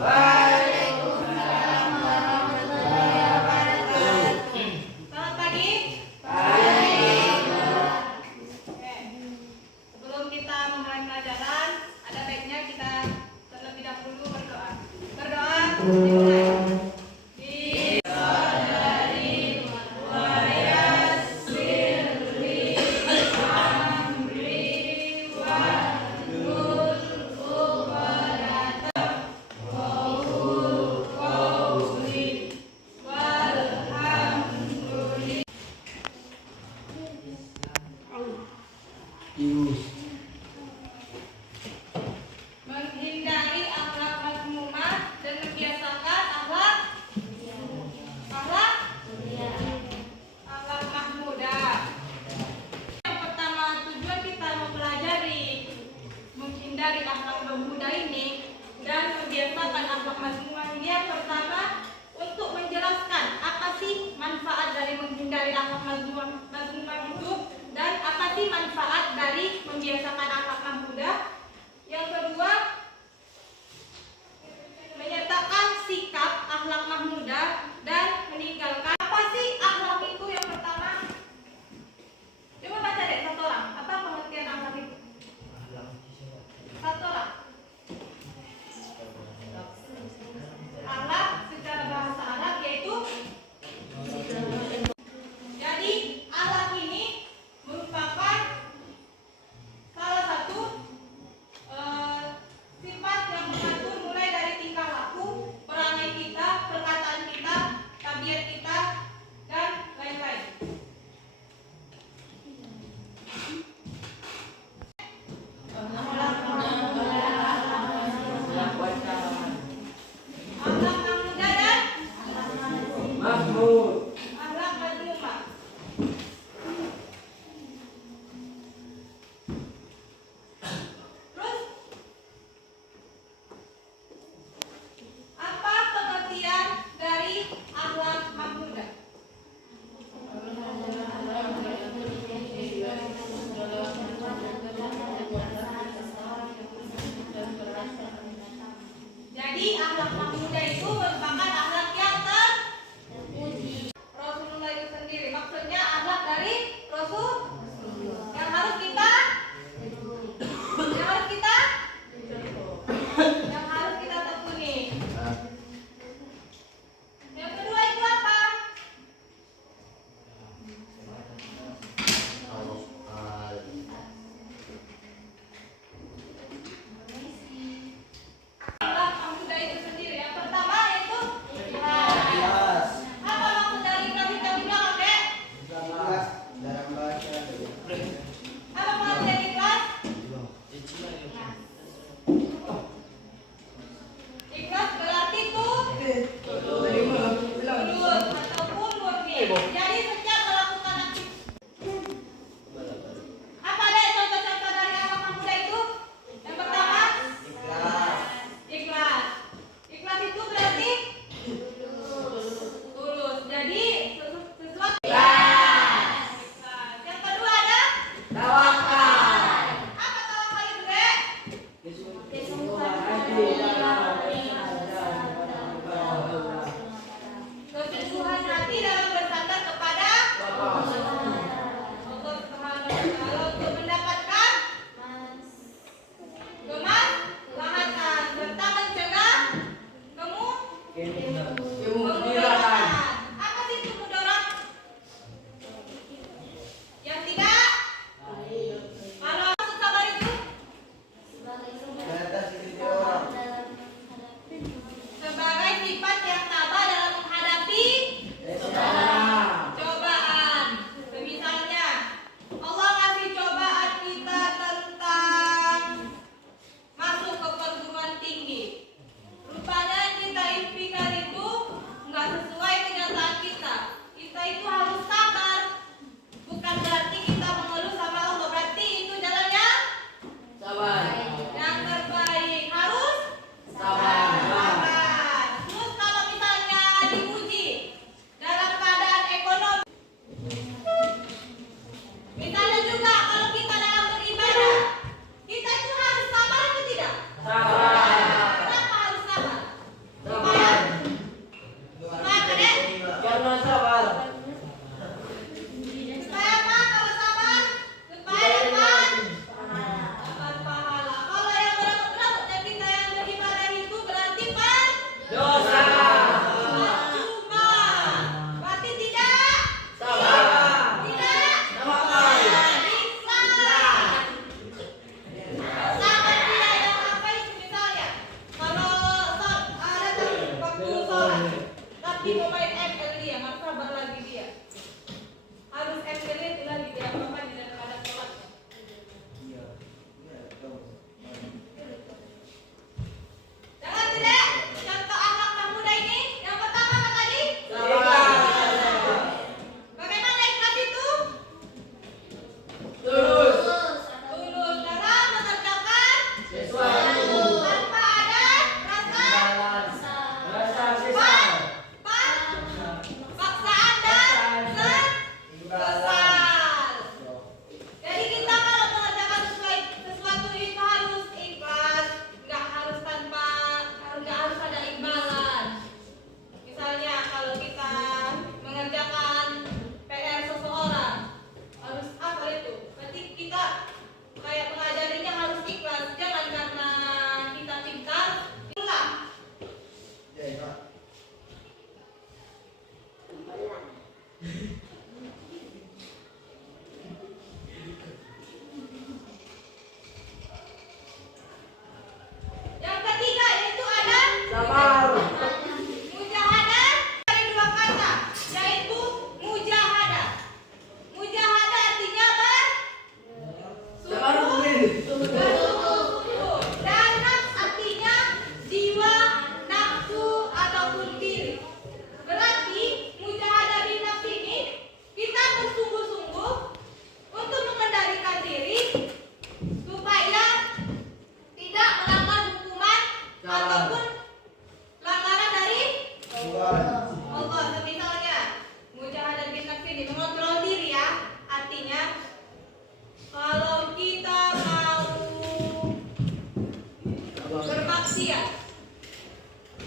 Waalaikumsalam warahmatullahi wabarakatuh. Selamat pagi. Pagi. Oke. Sebelum kita memulai pelajaran, ada baiknya kita terlebih dahulu berdoa. Berdoa dimulai. Menghindari akhlak mazmumah dan membiasakan akhlak mahmudah. Yang pertama, tujuan kita mempelajari menghindari akhlak mazmumah ini dan membiasakan akhlak mazmumah ini, yang pertama untuk menjelaskan apa sih manfaat dari menghindari akhlak mazmumah itu dan apa sih manfaat dari membiasakan akhlak mahmudah. Yang kedua, menyatakan sikap akhlak mahmudah dan meninggalkan. Apa sih akhlak itu? Yang pertama, coba baca deh satu orang. Apa pengertian akhlak itu? Satu orang. Akhlak secara bahasa Arab yaitu, jadi akhlak ini merupakan salah satu sifat yang mengatur mulai dari tingkah laku, perangai kita, perkataan kita, tabiat kita, dan lain-lain. Akhlak mahmudah dan akhlak mazmumah. Terus, apa pengertian dari akhlak mahmudah? Jadi akhlak mahmudah itu merupakan akhlak yang terpuji. Rasulullah itu sendiri, maksudnya akhlak dari Rasul yang harus kita tekuni. Yang kedua itu apa? Akhlak mahmudah itu sendiri, yang pertama yaitu bermaksiat.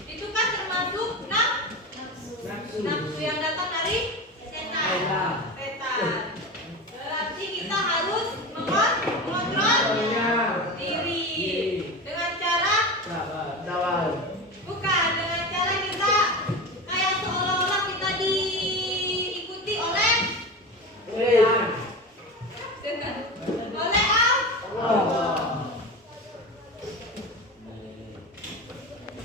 Itu kan termasuk nafsu yang datang dari setan. Berarti kita harus mengontrol diri dengan cara bukan dengan cara kita kayak seolah-olah kita diikuti oleh setan. Oleh Allah.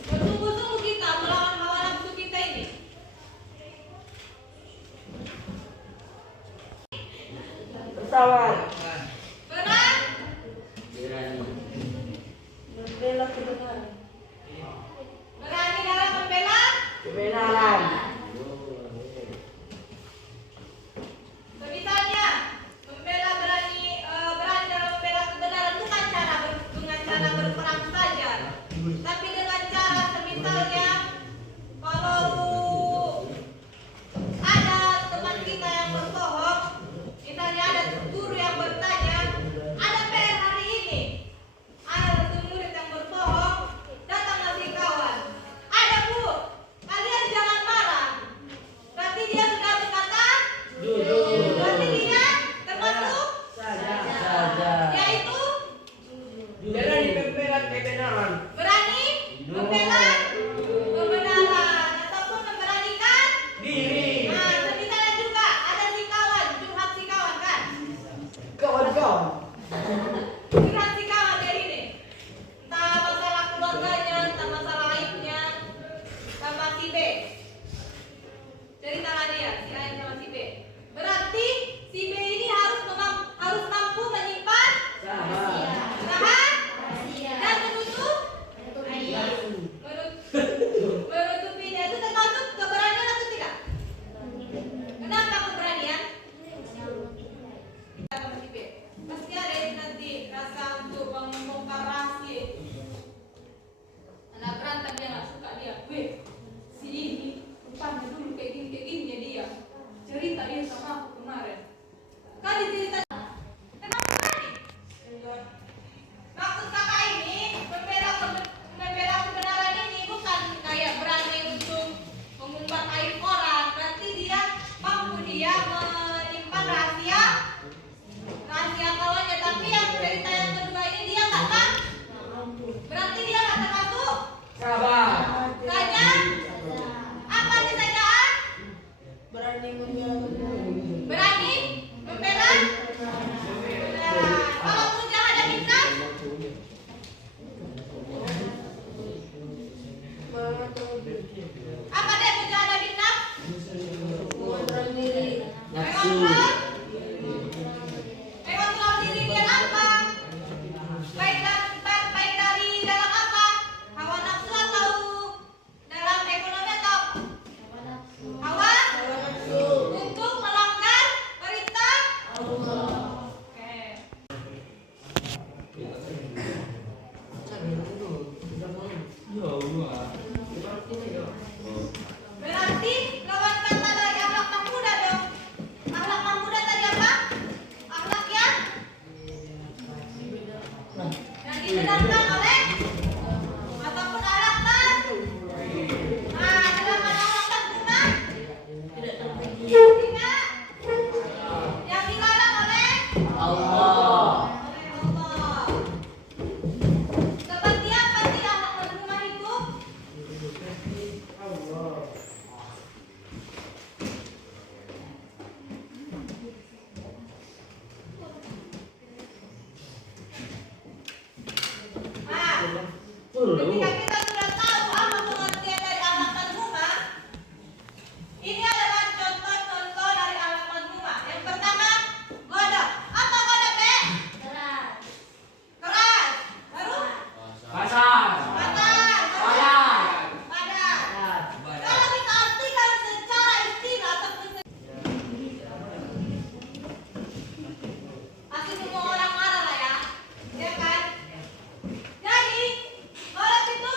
Bersungguh-sungguh kita melawan hawa nafsu kita ini. Pesawat. Berani Membela kebenaran. berani dalam membela Kebenaran. misalnya berani dalam membela kebenaran bukan dengan cara berperang saja, tapi dengan cara semisalnya kalau ada teman kita yang berbohong, misalnya ada guru yang bertanya, ada PR hari ini, ada satu murid yang berbohong, datang ngasih kawan, ada bu, kalian jangan marah, berarti dia sudah berkata Jujur. berarti dia termasuk Saja. yaitu Berani membela kebenaran. berani membela kebenaran ataupun memberanikan Diri. nah semisalnya juga ada si kawan curhat si kawan kan Kawan-kawan. curhat si kawan dari ini entah masalah keluarganya entah masalah aibnya sama si B ceritalah dia si A sama si B berarti si B ini harus mampu menyimpan tahan dan menutup menutupinya itu termasuk keberanian atau tidak? Kenapa keberanian? Kita sama si B. Pasti ada yang nanti rasa untuk membongkar rahasia itu. Anak berantem dia nggak suka dia. Weh, si ini rupanya dulu kayak gini ya dia. Cerita dia sama aku kemarin. Kan dicerita. Kenapa berani? Maksud kakak ini membela kebenaran ini bukan kayak berani untuk mengumbar aib orang, berarti dia mampu menyimpan rahasia kawannya. Tapi yang cerita yang kedua ini dia nggak mampu, berarti dia nggak termasuk Sabar. saja. Apa sih sajaan? Berani membela kebenaran. Berani membela kebenaran. Walaupun jahat dan fitnah. Apa deh puja ada bintang? Mengontrol diri. Mengontrol diri dia apa? Baik dari dalam apa? Hawa nafsu atau dalam ekonomi atau hawa untuk melanggar perintah Allah. Oke. Berarti lawan kata dari akhlak mahmudah dong. Akhlak mahmudah tadi apa? Akhlak yang dibenarkan oleh ataupun akhlak nah, sedangkan akhlak tercela tidak yang dilarang oleh Allah. Allah. Seperti apa sih akhlak mazmumah itu? Nah, ketika kita sudah tahu apa pengertian dari akhlak mazmumah, ini adalah contoh-contoh dari akhlak mazmumah. Yang pertama, godok. Apa godok, Dek? Keras. Baru? Kasar. Padat. Padat. Kalau kita artikan secara istilah ataupun pasti semua orang marah lah ya. Ya kan? Jadi, godok itu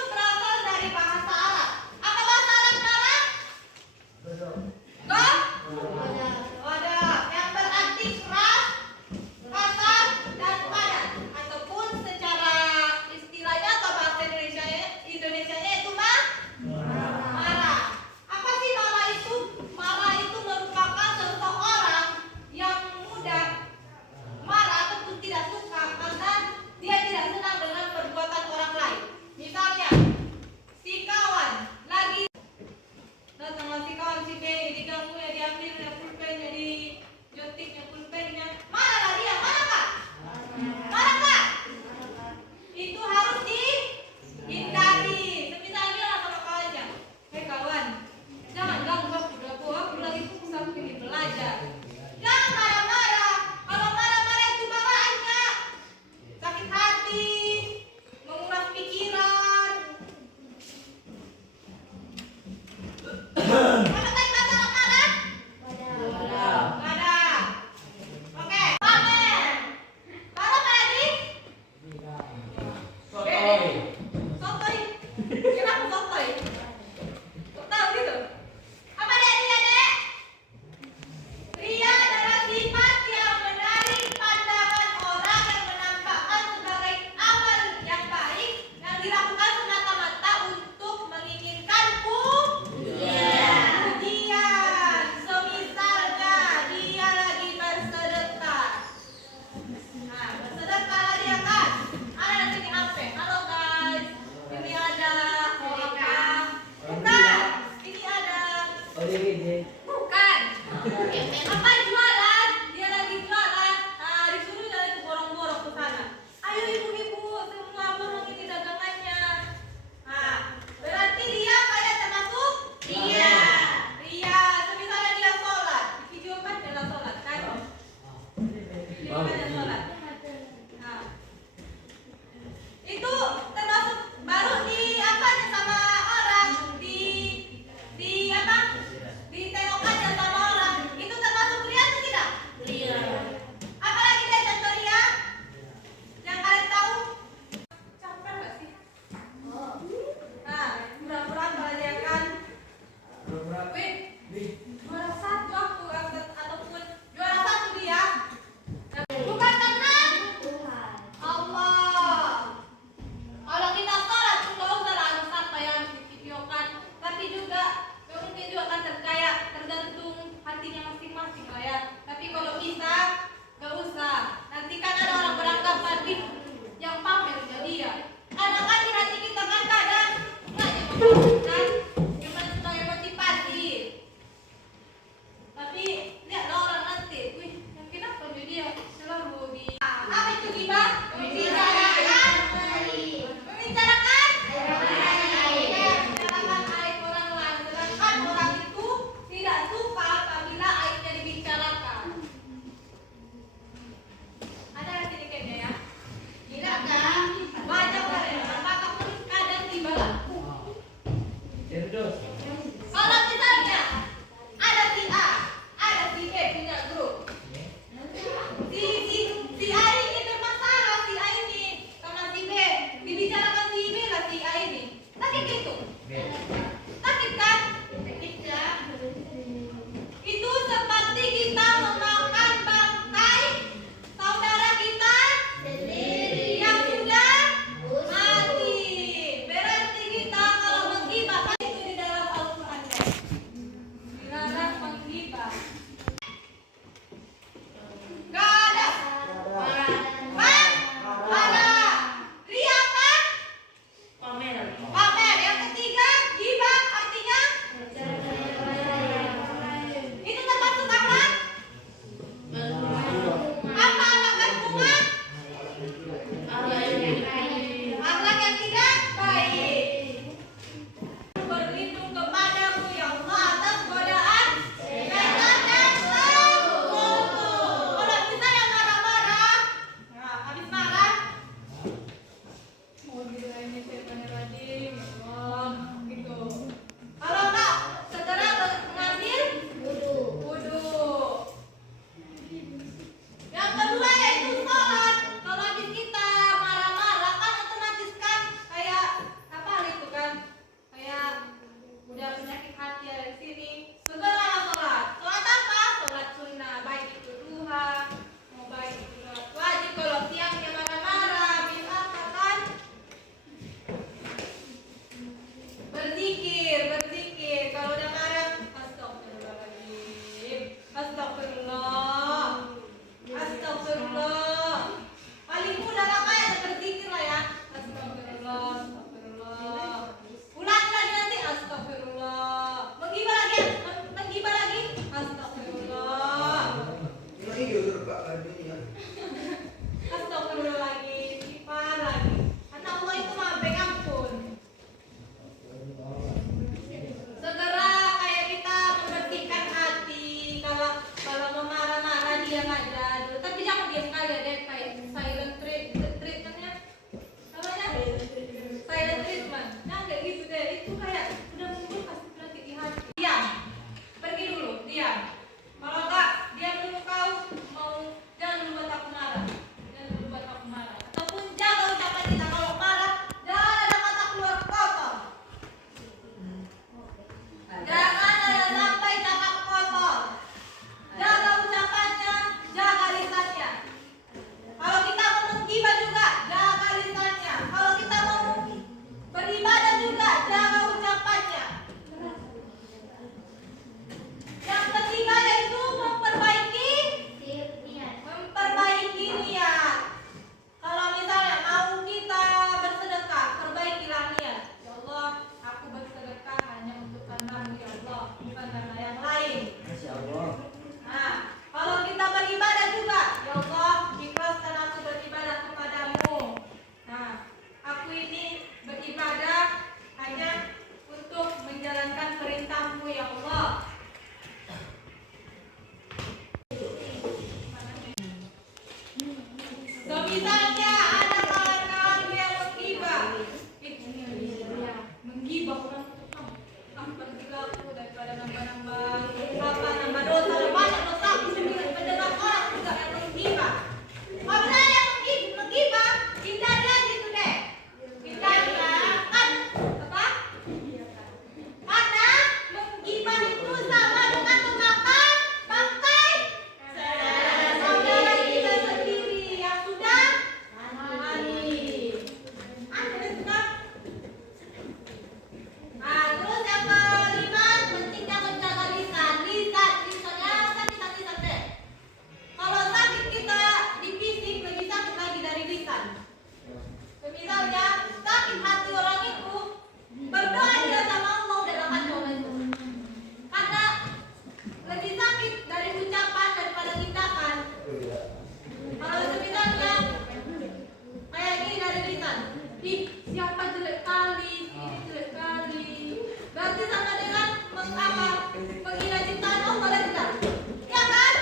berarti sama dengan menghina ciptaan Allah dan kita. Ya kan?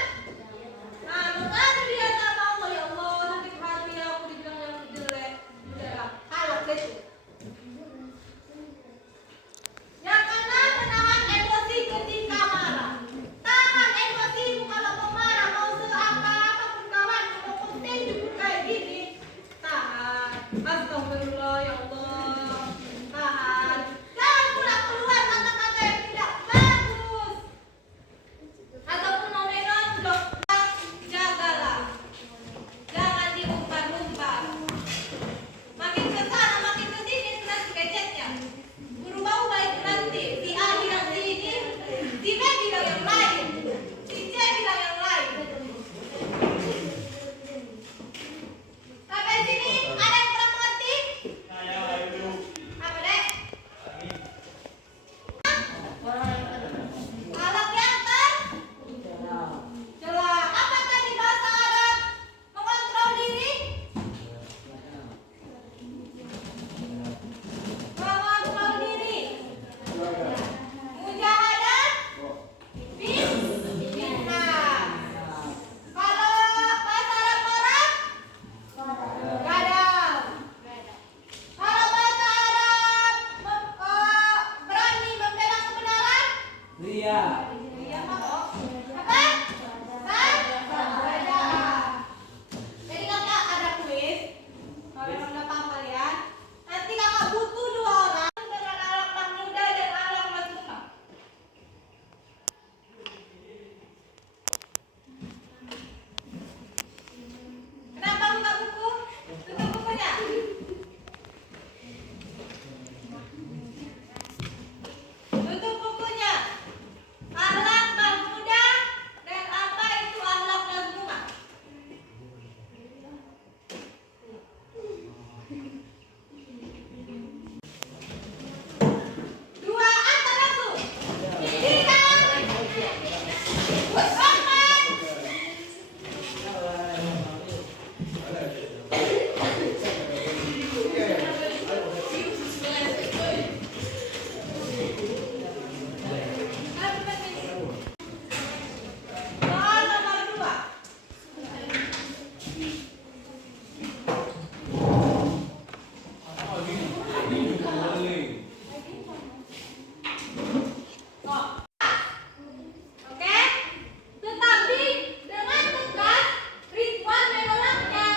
Nah, mengadu dia sama Allah, ya Allah, sakit hati aku dibilang yang jelek. Udah, halak deh tuh. Yang keenam, menahan emosi ketika marah. Tahan emosimu kalau mau marah, mau seapa-apapun kawan, mau penting juga kayak gini. Tahan. Astagfirullah, ya Allah. Tahan. Jangan pula keluar kata-kata yang tidak bagus. Ataupun mau menonjok, jagalah. Jangan diumbar-umbar. Makin ke sana, makin ke sini, nanti gadgetnya. Berubah-ubah itu nanti. Si A bilang si ini, si B bilang yang lain, si C bilang yang lain. Sampai sini, ada yang kurang mengerti? Apa dek? Alat yang tercela. Apa tadi bahasa Arab? Mengontrol diri? Mengontrol diri. Mujahadah. Fitnah. Kalau bahasa Arab marah? Gadab. Kalau bahasa Arab berani membela kebenaran? Ria. Iya, Pak. Apa? Gadab. Jadi kakak ada kuis. Kalau memang udah paham kalian, nanti kakak butuh 2 orang dengan alamat muda dan alamat tua. Kenapa buka buku? Tutup bukunya. Tutup bukunya. Akhlak mahmudah dan apa itu akhlak mazmumah? Dua antara langsung. Tiga. Empat. Soal nomor 2. Oke? Tetapi dengan tegas Ridwan menolaknya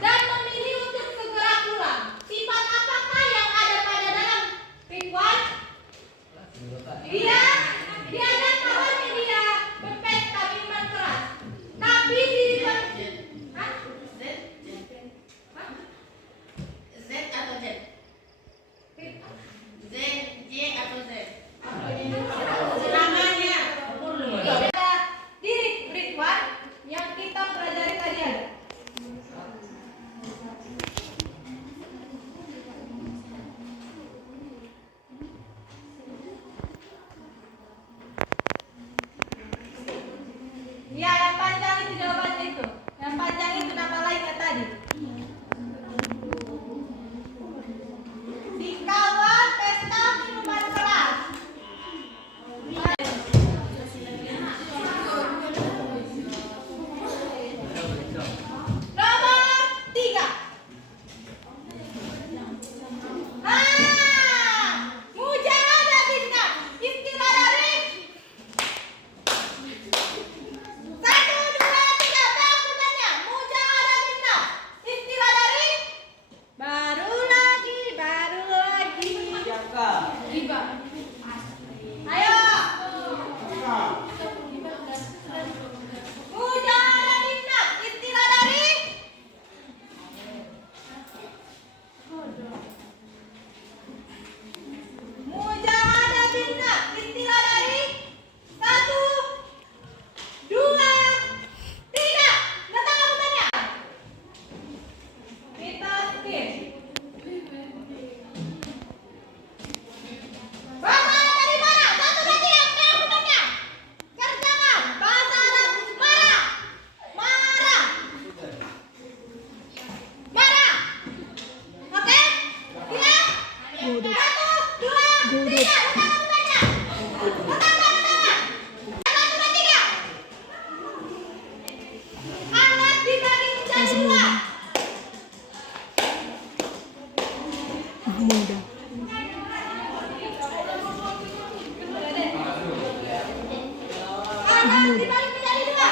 dan memilih untuk segera pulang. Sifat apakah yang ada pada dalam Ridwan? Dia dan kawannya dia berpesta minuman keras. Tapi si Ridwan, hah? Hah? Z atau Z? Z, J atau Z? Namanya. Ada diri Ridwan yang kita pelajari tadi ada. Ya, yang panjang itu jawabannya itu. Yang panjang itu nama lainnya tadi. Si kawan pesta minuman keras. Nomor 3. Mujahadah bintang. Istilah dari 1, 2, 3. Berikutnya mujahadah bintang. Istilah dari baru lagi. Siapa? Ayo. Mujahadah bintang. Istilah dari mujahadah bintang. Istilah dari 1, 2, 3. Nggak tahu bukannya? Kita skip. Bahasa Arab dari mana? 1, 2, 3. Tahu bukannya? Kerjakan. Bahasa Arab marah. Marah. Marah. Oke? Siap? 1, 2, Good. Anak dibagi menjadi Masih dua. Mahmuda. Anak dibagi menjadi dua.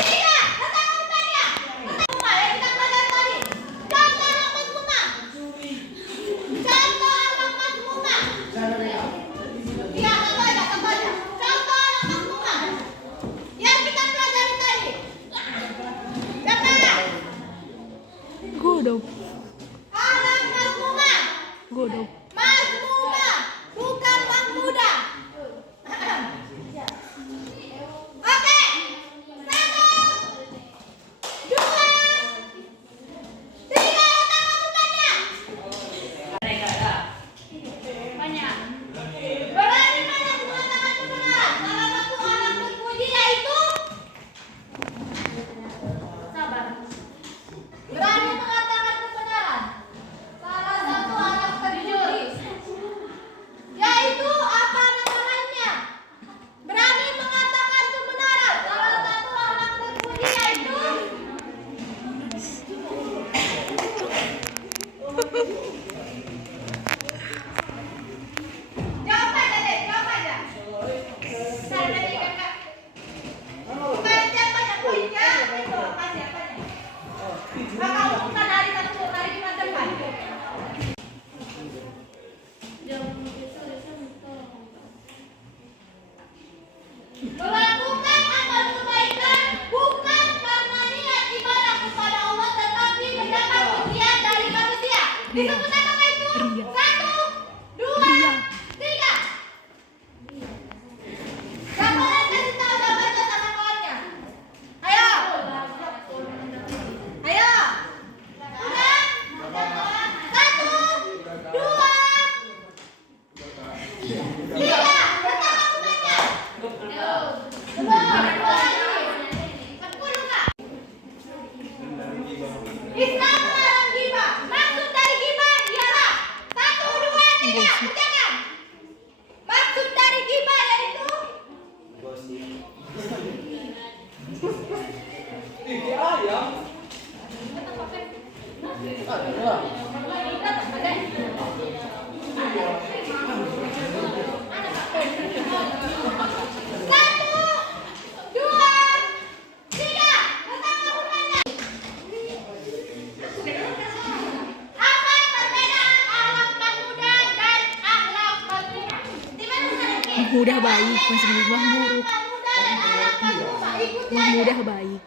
Tiga. Letak urutannya. Rumah yang kita pelajari tadi. Contoh halaman rumah. Contoh halaman rumah. Iya, contoh aja. Contoh halaman rumah. Yang kita pelajari tadi. Siapa? Godop. Halaman rumah. Godop. Mas Muda, bukan Bang Muda. Oke, 1, 2, 3, letak urutannya. Banyak. Berani mana mengatakan kebenaran? Salah satu alat terpuji yaitu Sabar. berani mengatakan kebenaran. Salah satu alat terpuji yaitu apa nama lainnya? Berani mengatakan kebenaran. Salah satu alat terpuji yaitu jawab aja deh, jawab aja. Saya tadi kakak. Bukan siapanya poinnya, itu apa siapanya? Kakak umumkan hari satu, hari Jumat depan. Melakukan amal kebaikan bukan karena niat ibadah kepada Allah, tetapi mendapat pujian dari manusia. Disebut apa itu? Ria. 1, 2, Ria. 3. Gambaran kasih tahu gambarnya sama kawannya. Ayo. Ayo. Udah? 1, 2, 3. Letak urutannya. Dua lagi. 10 Kak. Islam melarang ghibah. Maksud dari ghibah ialah 1, 2, 3. Kerjakan. Maksud dari ghibah yaitu satu, dua, tiga. Letak urutannya. Apa perbedaan akhlak Mahmuda dan akhlak Mazmumah? Di mana sana? Mahmudah baik, Mazmumah buruk. Mahmuda dan akhlak Mazmumah. Ikuti aja. Mahmudah baik.